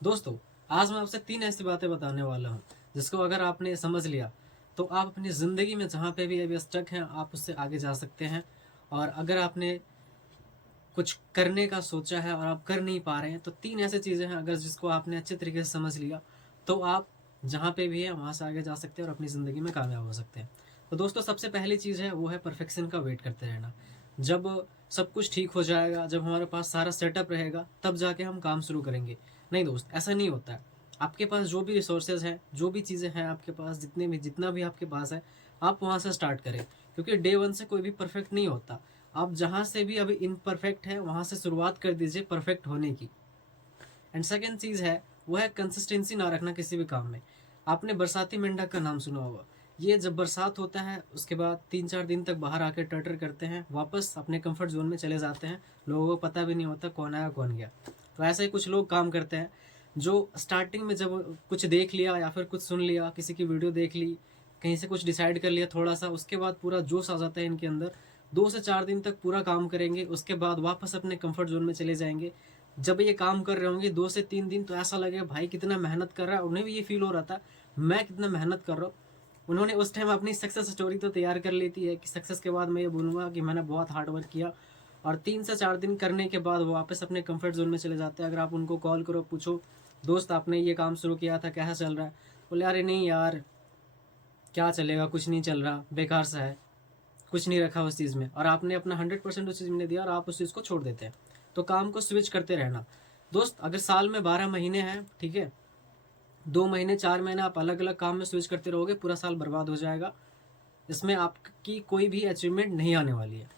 दोस्तों, आज मैं आपसे 3 ऐसी बातें बताने वाला हूँ, जिसको अगर आपने समझ लिया, तो आप अपनी ज़िंदगी में जहाँ पे भी अभी स्टक हैं, आप उससे आगे जा सकते हैं। और अगर आपने कुछ करने का सोचा है और आप कर नहीं पा रहे हैं, तो 3 ऐसी चीज़ें हैं, अगर जिसको आपने अच्छे तरीके से समझ लिया, तो आप जहाँ पे भी हैं, वहाँ से आगे जा सकते हैं और अपनी ज़िंदगी में कामयाब हो सकते हैं। तो दोस्तों, सबसे पहली चीज़ है, वो है परफेक्शन का वेट करते रहना। जब सब कुछ ठीक हो जाएगा, जब हमारे पास सारा सेटअप रहेगा, तब जाके हम काम शुरू करेंगे। नहीं दोस्त, ऐसा नहीं होता है। आपके पास जो भी रिसोर्सेज हैं, जो भी चीज़ें हैं आपके पास, जितना भी आपके पास है, आप वहाँ से स्टार्ट करें। क्योंकि डे 1 से कोई भी परफेक्ट नहीं होता। आप जहाँ से भी अभी इनपरफेक्ट हैं, वहाँ से शुरुआत कर दीजिए परफेक्ट होने की। एंड सेकेंड चीज़ है, वो है कंसिस्टेंसी ना रखना किसी भी काम में। आपने बरसाती मेंढक का नाम सुना होगा। ये जब बरसात होता है, उसके बाद 3-4 दिन तक बाहर आके टटर करते हैं, वापस अपने कंफर्ट जोन में चले जाते हैं। लोगों को पता भी नहीं होता कौन आया कौन गया। तो ऐसे ही कुछ लोग काम करते हैं, जो स्टार्टिंग में जब कुछ देख लिया या फिर कुछ सुन लिया, किसी की वीडियो देख ली, कहीं से कुछ डिसाइड कर लिया थोड़ा सा, उसके बाद पूरा जोश आ जाता है इनके अंदर। 2 से 4 दिन तक पूरा काम करेंगे, उसके बाद वापस अपने कंफर्ट जोन में चले जाएंगे। जब ये काम कर रहे होंगे 2 से 3 दिन, तो ऐसा लगेगा भाई कितना मेहनत कर रहा है। उन्हें भी ये फील हो रहा था, मैं कितना मेहनत कर रहा हूँ। उन्होंने उस टाइम अपनी सक्सेस स्टोरी तो तैयार कर लेती है कि सक्सेस के बाद मैं ये बोलूँगा कि मैंने बहुत हार्ड वर्क किया। और 3 से 4 दिन करने के बाद वो वापस अपने कंफर्ट जोन में चले जाते हैं। अगर आप उनको कॉल करो, पूछो दोस्त आपने ये काम शुरू किया था, कैसा चल रहा है? बोले अरे नहीं यार, क्या चलेगा, कुछ नहीं चल रहा, बेकार सा है, कुछ नहीं रखा उस चीज़ में। और आपने अपना 100% उस चीज़ में दिया और आप उस चीज़ को छोड़ देते हैं। तो काम को स्विच करते रहना। दोस्त, अगर साल में 12 महीने हैं, ठीक है, 2 महीने 4 महीने आप अलग अलग काम में स्विच करते रहोगे, पूरा साल बर्बाद हो जाएगा। इसमें आपकी कोई भी अचीवमेंट नहीं आने वाली है।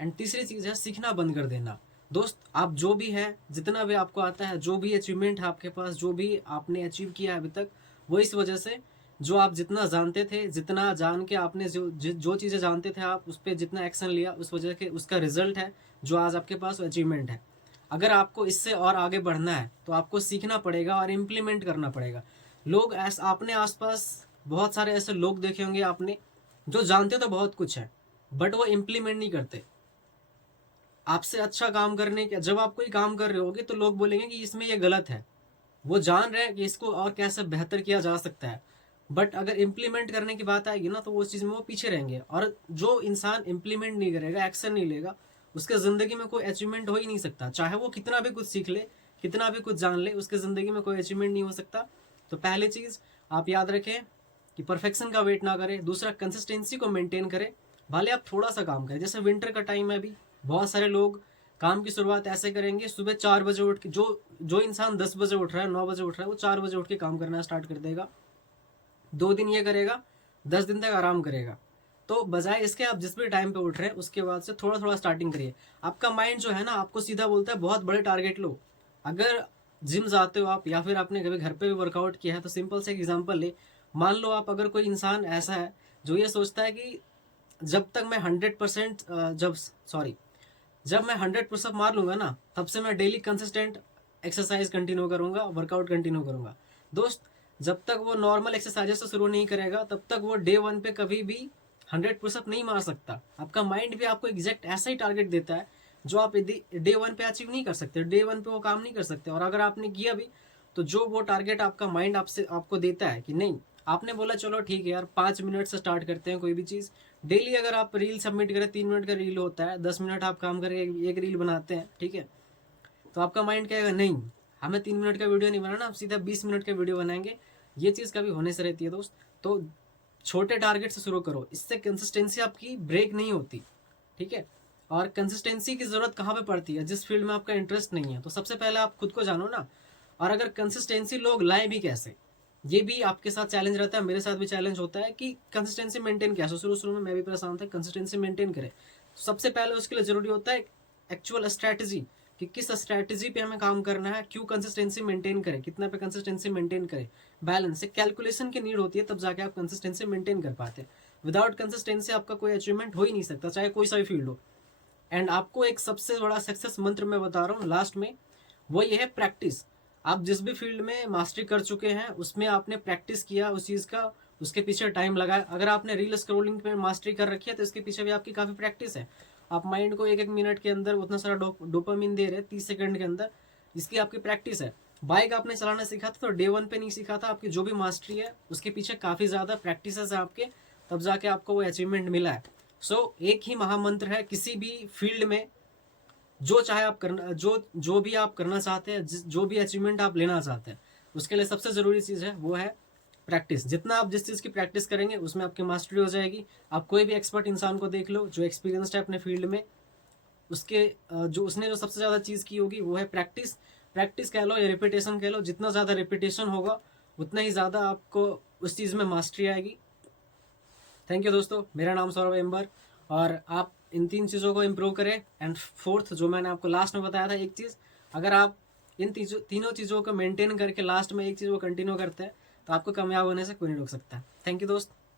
एंड तीसरी चीज़ है, सीखना बंद कर देना। दोस्त, आप जो भी है, जितना भी आपको आता है, जो भी अचीवमेंट है आपके पास, जो भी आपने अचीव किया है अभी तक, वो इस वजह से, जो आप जितना जानते थे, जितना जान के आपने जो चीज़ें जानते थे, आप उस पर जितना एक्शन लिया, उस वजह के उसका रिजल्ट है जो आज आपके पास अचीवमेंट है। अगर आपको इससे और आगे बढ़ना है, तो आपको सीखना पड़ेगा और इम्प्लीमेंट करना पड़ेगा। लोग ऐसा, आपने आसपास बहुत सारे ऐसे लोग देखे होंगे आपने, जो जानते तो बहुत कुछ है, बट वो इम्प्लीमेंट नहीं करते। आपसे अच्छा काम करने के, जब आप कोई काम कर रहे होगे, तो लोग बोलेंगे कि इसमें ये गलत है। वो जान रहे हैं कि इसको और कैसे बेहतर किया जा सकता है, बट अगर इम्प्लीमेंट करने की बात आएगी ना, तो वो उस चीज़ में वो पीछे रहेंगे। और जो इंसान इम्प्लीमेंट नहीं करेगा, एक्शन नहीं लेगा, उसके ज़िंदगी में कोई अचीवमेंट हो ही नहीं सकता। चाहे वो कितना भी कुछ सीख ले, कितना भी कुछ जान ले, उसके ज़िंदगी में कोई अचीवमेंट नहीं हो सकता। तो पहली चीज़ आप याद रखें कि परफेक्शन का वेट ना करें। दूसरा, कंसिस्टेंसी को मेंटेन करें। भले आप थोड़ा सा काम करें, जैसे विंटर का टाइम है अभी, बहुत सारे लोग काम की शुरुआत ऐसे करेंगे, सुबह 4 बजे उठ के, जो जो इंसान 10 बजे उठ रहा है, 9 बजे उठ रहा है, वो 4 बजे उठ के काम करना स्टार्ट कर देगा। 2 दिन ये करेगा, 10 दिन तक आराम करेगा। तो बजाय इसके, आप जिस भी टाइम पे उठ रहे हैं, उसके बाद से थोड़ा थोड़ा स्टार्टिंग करिए। आपका माइंड जो है ना, आपको सीधा बोलता है बहुत बड़े टारगेट लो। अगर जिम जाते हो आप, या फिर आपने कभी घर पे भी वर्कआउट किया है, तो सिंपल से एक एग्जांपल ले। मान लो आप, अगर कोई इंसान ऐसा है जो ये सोचता है कि जब तक मैं 100% जब मैं 100 पुशअप मार लूंगा ना, तब से मैं डेली कंसिस्टेंट एक्सरसाइज कंटिन्यू करूंगा, वर्कआउट कंटिन्यू करूंगा। दोस्त, जब तक वो नॉर्मल एक्सरसाइजेस से शुरू नहीं करेगा, तब तक वो डे 1 पे कभी भी 100 पुशअप नहीं मार सकता। आपका माइंड भी आपको एग्जैक्ट ऐसा ही टारगेट देता है, जो आप डे 1 पे अचीव नहीं कर सकते, डे 1 पे वो काम नहीं कर सकते। और अगर आपने किया भी, तो जो वो टारगेट आपका माइंड आपको देता है कि नहीं, आपने बोला चलो ठीक है यार, 5 मिनट से स्टार्ट करते हैं कोई भी चीज़। डेली अगर आप रील सबमिट करें, 3 मिनट का रील होता है, 10 मिनट आप काम करके एक रील बनाते हैं, ठीक है, तो आपका माइंड कहेगा नहीं, हमें 3 मिनट का वीडियो नहीं बनाना, हम सीधा 20 मिनट का वीडियो बनाएंगे। ये चीज़ कभी होने से रहती है दोस्त। तो छोटे टारगेट से शुरू करो, इससे कंसिस्टेंसी आपकी ब्रेक नहीं होती, ठीक है। और कंसिस्टेंसी की ज़रूरत कहाँ पे पड़ती है? जिस फील्ड में आपका इंटरेस्ट नहीं है। तो सबसे पहले आप खुद को जानो ना। और अगर कंसिस्टेंसी लोग लाएं भी कैसे, ये भी आपके साथ चैलेंज रहता है, मेरे साथ भी चैलेंज होता है कि कंसिस्टेंसी मेंटेन कैसे। शुरू शुरू में मैं भी परेशान था, कंसिस्टेंसी मेंटेन करें। तो सबसे पहले उसके लिए ज़रूरी होता है एक्चुअल स्ट्रैटेजी, कि किस स्ट्रैटेजी पे हमें काम करना है, क्यों कंसिस्टेंसी मेंटेन करें, कितना पे कंसिस्टेंसी मेंटेन करें। बैलेंस से कैलकुलेशन की नीड होती है, तब जाके आप कंसिस्टेंसी मेंटेन कर पाते हैं। विदाउट कंसिस्टेंसी आपका कोई अचीवमेंट हो ही नहीं सकता, चाहे कोई सा भी फील्ड हो। एंड आपको एक सबसे बड़ा सक्सेस मंत्र मैं बता रहा हूँ लास्ट में, वो ये है प्रैक्टिस। आप जिस भी फील्ड में मास्टरी कर चुके हैं, उसमें आपने प्रैक्टिस किया उस चीज़ का, उसके पीछे टाइम लगाया। अगर आपने रील स्क्रॉलिंग पे मास्टरी कर रखी है, तो इसके पीछे भी आपकी काफ़ी प्रैक्टिस है। आप माइंड को 1-1 मिनट के अंदर उतना सारा डोपामिन दे रहे हैं, 30 सेकंड के अंदर, इसकी आपकी प्रैक्टिस है। बाइक आपने चलाना सीखा था तो डे 1 पे नहीं सीखा था, आपकी जो भी मास्टरी है उसके पीछे काफ़ी ज़्यादा प्रैक्टिस है आपके, तब जाके आपको वो अचीवमेंट मिला है। सो एक ही महामंत्र है किसी भी फील्ड में, जो चाहे आप करना, जो भी आप करना चाहते हैं, जो भी अचीवमेंट आप लेना चाहते हैं, उसके लिए सबसे ज़रूरी चीज़ है वो है प्रैक्टिस। जितना आप जिस चीज़ की प्रैक्टिस करेंगे उसमें आपकी मास्टरी हो जाएगी। आप कोई भी एक्सपर्ट इंसान को देख लो जो एक्सपीरियंसड है अपने फील्ड में, उसके जो उसने जो सबसे ज़्यादा चीज़ की होगी वो है प्रैक्टिस। प्रैक्टिस कह लो या रिपीटेशन कह लो, जितना ज़्यादा रिपीटेशन होगा उतना ही ज़्यादा आपको उस चीज़ में मास्टरी आएगी। थैंक यू दोस्तों, मेरा नाम सौरभ एम्बर, और आप इन 3 चीज़ों को इम्प्रूव करें। एंड फोर्थ जो मैंने आपको लास्ट में बताया था एक चीज़, अगर आप इन तीनों चीज़ों को मेंटेन करके लास्ट में एक चीज़ को कंटिन्यू करते हैं तो आपको कामयाब होने से कोई नहीं रोक सकता। थैंक यू दोस्त।